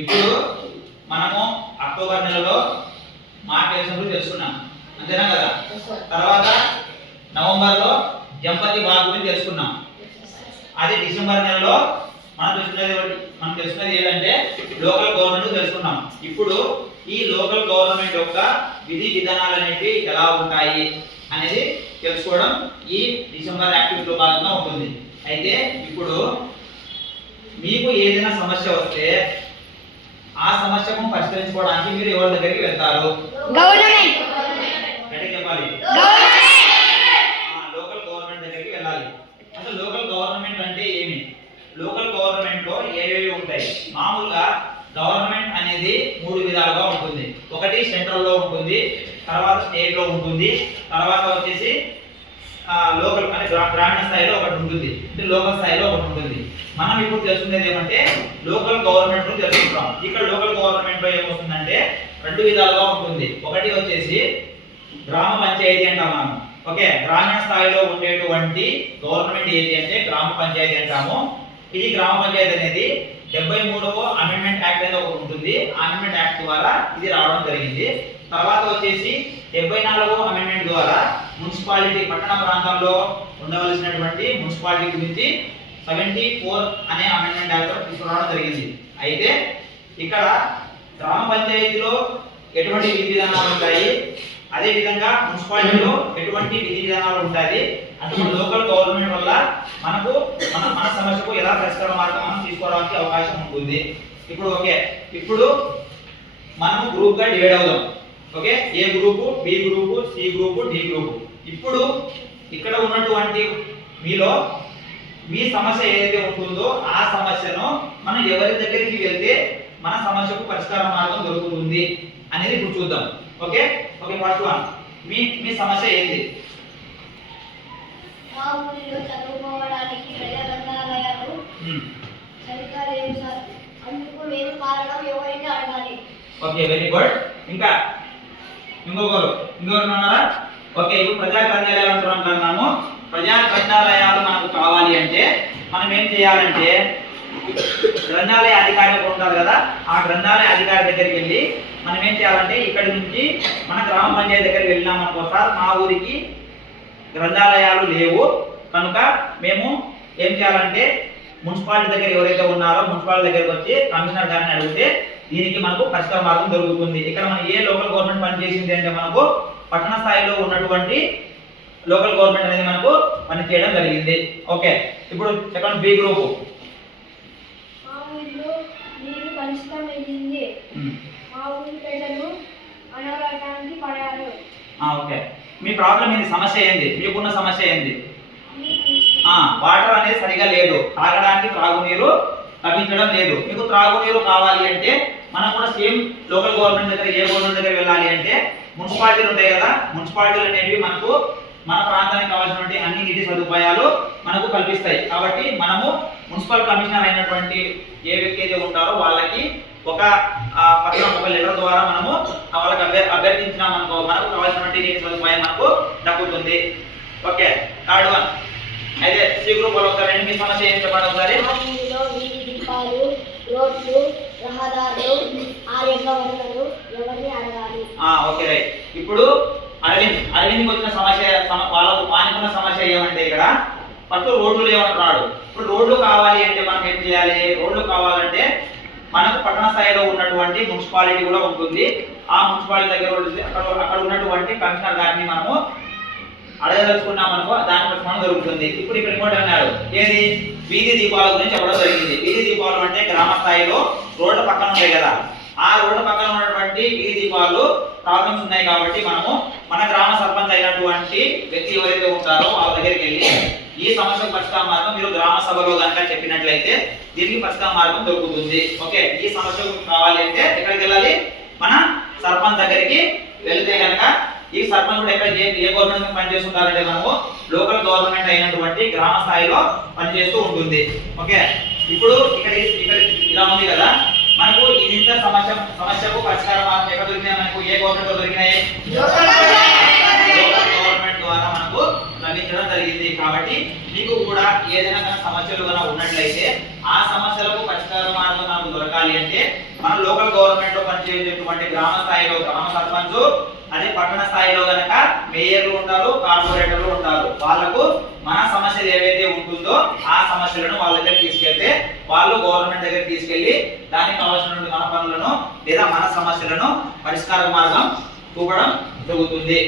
ఇప్పుడు మనము అక్టోబర్ నెలలో మార్క్ ఎగ్జామ్స్ తెలుసుకున్నాం, అంతేనా కదా? తర్వాత నవంబర్ లో జంపతి బాగ్ గురించి తెలుసుకున్నాం. అదే డిసెంబర్ నెలలో మనం తెలుసుకున్నది ఏంటంటే లోకల్ గవర్నమెంట్ తెలుసుకున్నాం. ఇప్పుడు ఈ లోకల్ గవర్నమెంట్ యొక్క విధి విధానాలు అనేవి ఎలా ఉంటాయి అనేది తెలుసుకోవడం ఈ డిసెంబర్ యాక్టివిటీలో భాగంగా ఉంటుంది. అయితే ఇప్పుడు మీకు ఏదైనా సమస్య వస్తే ఆ సమస్యను పరిష్కరించుకోవడానికి మీరు ఎవరి దగ్గరికి వెళ్తారు? గవర్నమెంట్. చెప్పాలి, లోకల్ గవర్నమెంట్ దగ్గరికి వెళ్ళాలి. అసలు లోకల్ గవర్నమెంట్ అంటే ఏమి? లోకల్ గవర్నమెంట్ లో ఏవేవి ఉంటాయి? మామూలుగా గవర్నమెంట్ అనేది మూడు విధాలుగా ఉంటుంది. ఒకటి సెంట్రల్ లో ఉంటుంది, తర్వాత స్టేట్ లో ఉంటుంది, తర్వాత వచ్చేసి లోకల్ అంటే గ్రామీణ స్థాయిలో ఒకటి ఉంటుంది, అంటే లోకల్ స్థాయిలో ఒకటి ఉంటుంది. మనం ఇప్పుడు తెలుసుకునేది ఏమంటే లోకల్ గవర్నమెంట్ ను తెలుసుకుంటాం. ఇక్కడ లోకల్ గవర్నమెంట్ లో ఏమవుతుందంటే రెండు విధాలుగా ఉంటుంది. ఒకటి వచ్చేసి గ్రామ పంచాయతీ అంటాం మనం. ఓకే, గ్రామీణ స్థాయిలో ఉండేటువంటి గవర్నమెంట్ ఏది అంటే గ్రామ పంచాయతీ అంటాము. ఈ గ్రామ పంచాయతీ అనేది 73వ అమెండ్మెంట్ యాక్ట్ అనేది ఒకటి ఉంటుంది. అమెండ్మెంట్ యాక్ట్ ద్వారా ఇది రావడం జరిగింది. తర్వాత వచ్చేసి 74వ అమెండ్మెంట్ ద్వారా మున్సిపాలిటీ పట్టణ ప్రాంతాల్లో ఉండవలసినటువంటి మున్సిపాలిటీ గురించి 74 అనే అమెండ్మెంట్ యాక్ట్ తీసుకురావడం జరిగింది. అయితే ఇక్కడ గ్రామ పంచాయతీలో ఎటువంటి విధి విధానాలు ఉంటాయి, అదే విధంగా మున్సిపాలిటీలో ఎటువంటి విధి విధానాలు ఉంటాయి, అంటే లోకల్ గవర్నమెంట్ వల్ల మనకు మన సమస్యకు ఎలా పరిష్కార మార్గం మనం తీసుకోవడానికి అవకాశం ఉంటుంది. ఇప్పుడు ఓకే, ఇప్పుడు మనము గ్రూప్ గా డివైడ్ అవుదాం. Okay, A group, B group, C group, D group. ఇప్పుడు ఇక్కడ ఉన్నటువంటి మీలో మీ సమస్య ఏదైతే ఉంటుందో ఆ సమస్యను మనం ఎవరి దగ్గరికి వెళ్తే మన సమస్యకు పరిష్కార మార్గం దొరుకుతుంది అనేది ఇప్పుడు చూద్దాం. ఓకే ఓకే, ఫస్ట్ వన్, మీ సమస్య ఏంటి? మా ఊరిలో చదువుకోవడానికి గ్రంథాలయాలు సరిగ్గా లేవు సార్, అందుకు నేను కారణం ఎవరైనా అడగాలి. Okay, very good. ఇంకా ఇంకొకరు ఉన్నారా? ఓకే, ఇప్పుడు ప్రజా గ్రంథాలయాలు అంటున్నాము. ప్రజా గ్రంథాలయాలు మనకు కావాలి అంటే మనం ఏం చేయాలంటే గ్రంథాలయ అధికారి ఉంటారు కదా, ఆ గ్రంథాలయ అధికారి దగ్గరికి వెళ్ళి మనం ఏం చేయాలంటే ఇక్కడి నుంచి మన గ్రామ పంచాయతీ దగ్గరికి వెళ్ళినామనుకో, సార్ మా ఊరికి గ్రంథాలయాలు లేవు కనుక మేము ఏం చేయాలంటే మున్సిపాలిటీ దగ్గర ఎవరైతే ఉన్నారో మున్సిపాలిటీ దగ్గరికి వచ్చి కమిషనర్ గారిని అడిగితే దీనికి మనకు పరిష్కార మార్గం దొరుకుతుంది. ఇక్కడ మనం ఏ లోకల్ గవర్నమెంట్ పనిచేసింది అంటే మనకు పట్టణ స్థాయిలో ఉన్నటువంటి లోకల్ గవర్నమెంట్ అనేది మనకు పని చేయడం జరిగింది. ఓకే, ఇప్పుడు సెకండ్ బి గ్రూప్. మా ఊరిలో నీరు కలుషితమైంది, మా ఊరి ప్రజలు అనారోగ్యానికి పడారు. ఓకే, మీ ప్రాబ్లం ఏంది? సమస్య ఏంది? మీకున్న సమస్య ఏంది? వాటర్ అనేది సరిగా లేదు, తాగడానికి త్రాగునీరు లభించడం లేదు. మీకు త్రాగునీరు కావాలి అంటే మనం కూడా సేమ్ లోకల్ గవర్నమెంట్ దగ్గర ఏ గవర్నమెంట్ దగ్గర వెళ్ళాలి అంటే మున్సిపాలిటీలు ఉంటాయి కదా, మున్సిపాలిటీలు అనేవి మనకు మన ప్రాంతానికి కావాల్సినటువంటి అన్ని నీటి సదుపాయాలు మనకు కల్పిస్తాయి. కాబట్టి మనము మున్సిపల్ కమిషనర్ అయినటువంటి ఏ వ్యక్తి అయితే ఉంటారో వాళ్ళకి ఒక పత్రం, ఒక లెటర్ ద్వారా మనము వాళ్ళకి అభ్యర్థించినామనుకో మనకు కావాల్సినటువంటి నీటి సదుపాయం మనకు దక్కుతుంది. Okay, third one. అయితే సి గ్రూప్ వాళ్ళు ఒకసారి మీ సమస్య ఏం చెప్పండి ఒకసారి. రోడ్లు, రహదారులు, ఆరోగ్య వనరులు ఎవరిని అడగాలి? Okay right. ఇప్పుడు అరవింద్కి వచ్చిన సమస్య వాళ్ళకు మానుకున్న సమస్య ఏమంటే ఇక్కడ ఫస్ట్ రోడ్లు లేవంటున్నాడు. ఇప్పుడు రోడ్లు కావాలి అంటే మనం ఏం చేయాలి? రోడ్లు కావాలంటే మనకు పట్టణ స్థాయిలో ఉన్నటువంటి మున్సిపాలిటీ కూడా ఉంటుంది. ఆ మున్సిపాలిటీ దగ్గర అక్కడ ఉన్నటువంటి కమిషనర్ గారిని మనము అడగదలుచుకున్నాం అనుకో దాని ప్రశ్న దొరుకుతుంది. ఇప్పుడు ఇక్కడ ఇంకోటి అన్నాడు, ఏది? వీధి దీపాల గురించి చెప్పడం జరిగింది. వీధి దీపాలు అంటే గ్రామ స్థాయిలో రోడ్ల పక్కన ఉంటాయి కదా, ఆ రోడ్ల పక్కన ఉన్నటువంటి వీధి దీపాలు ప్రాబ్లమ్స్ ఉన్నాయి కాబట్టి మనము మన గ్రామ సర్పంచ్ అయినటువంటి వ్యక్తి ఎవరైతే ఉంటారో వాళ్ళ దగ్గరికి వెళ్ళి ఈ సమస్యకు పరిష్కార మార్గం మీరు గ్రామ సభలో కనుక చెప్పినట్లయితే దీనికి పరిష్కార మార్గం దొరుకుతుంది. ఓకే, ఈ సమస్యకు కావాలి అంటే ఎక్కడికి వెళ్ళాలి? మన సర్పంచ్ దగ్గరికి వెళితే కనుక ఈ సర్పంచ్ కూడా ఎక్కడ ఏ గవర్నమెంట్ పనిచేస్తుంటారంటే మనము లోకల్ గవర్నమెంట్ అయినటువంటి గ్రామ స్థాయిలో పనిచేస్తూ ఉంటుంది. ఓకే, ఇప్పుడు ఇక్కడ ఇలా ఉంది కదా, మనకు ఇంత సమస్యకు పరిష్కార మార్గం ఎక్కడ దొరికినాయి? మనకు ఏ గవర్నమెంట్ దొరికినాయి? లోకల్ గవర్నమెంట్ ద్వారా మనకు లభించడం జరిగింది. కాబట్టి మీకు కూడా ఏదైనా సమస్యలు కనుక ఉన్నట్లయితే ఆ సమస్యలకు పరిష్కార మార్గం మనకు దొరకాలి అంటే మన లోకల్ గవర్నమెంట్ లో పనిచేసేటువంటి గ్రామ స్థాయిలో గ్రామ సర్పంచ్, అదే పట్టణ స్థాయిలో గనక మేయర్లు ఉంటారు, కార్పొరేటర్లు ఉంటారు. వాళ్ళకు మన సమస్యలు ఏవైతే ఉంటుందో ఆ సమస్యలను వాళ్ళ దగ్గర తీసుకెళ్తే వాళ్ళు గవర్నమెంట్ దగ్గర తీసుకెళ్లి దానికి కావాల్సినటువంటి మన పనులను లేదా మన సమస్యలను పరిష్కార మార్గం చూపడం జరుగుతుంది.